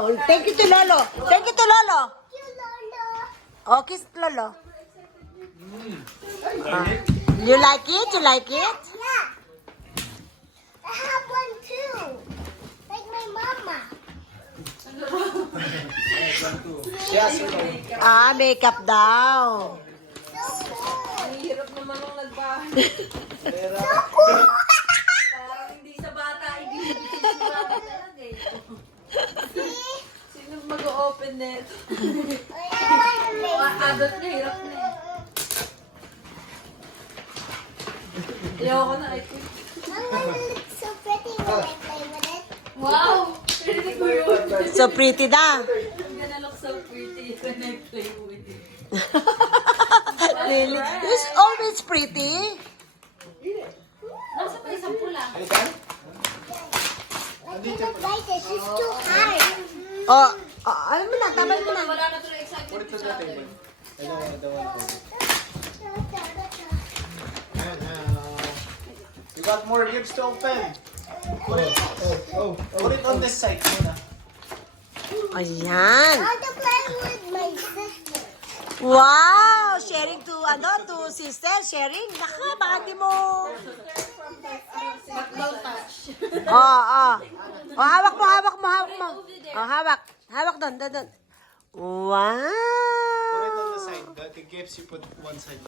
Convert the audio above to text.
Oh, thank you to Lolo. Thank you to Lolo. Oh, kiss Lolo. You like it? You like it? Yeah. I have one too. Like my mama. Ah, makeup daw. So cool. Hirap naman nung nagbahay. So cool. Parang hindi sa bata, ibibigay si bata talaga eh. Sino mag-open net? Adult na, hirap na eh. Ayoko na, I quit. Mama looks so pretty when I play with it. Wow! Pretty ko yun. So pretty da. I'm gonna look so pretty when I play with it. Really? It's always pretty. Nasa pa isang pula. I cannot bite it. It's too hard. Oh, alam mo na, tabal mo na. Wala na tuloy excitement ko sa akin. You got more lips to open. Put it on this side muna. Ayan. I want to play with my sister. Wow! Sharing to, to sister, sharing. Naka, baka di mo. But no touch. Oh. Oh, hawak mo. Oh, hawak. Hawak doon. Put it Wow! on the side. The gifts you put one side.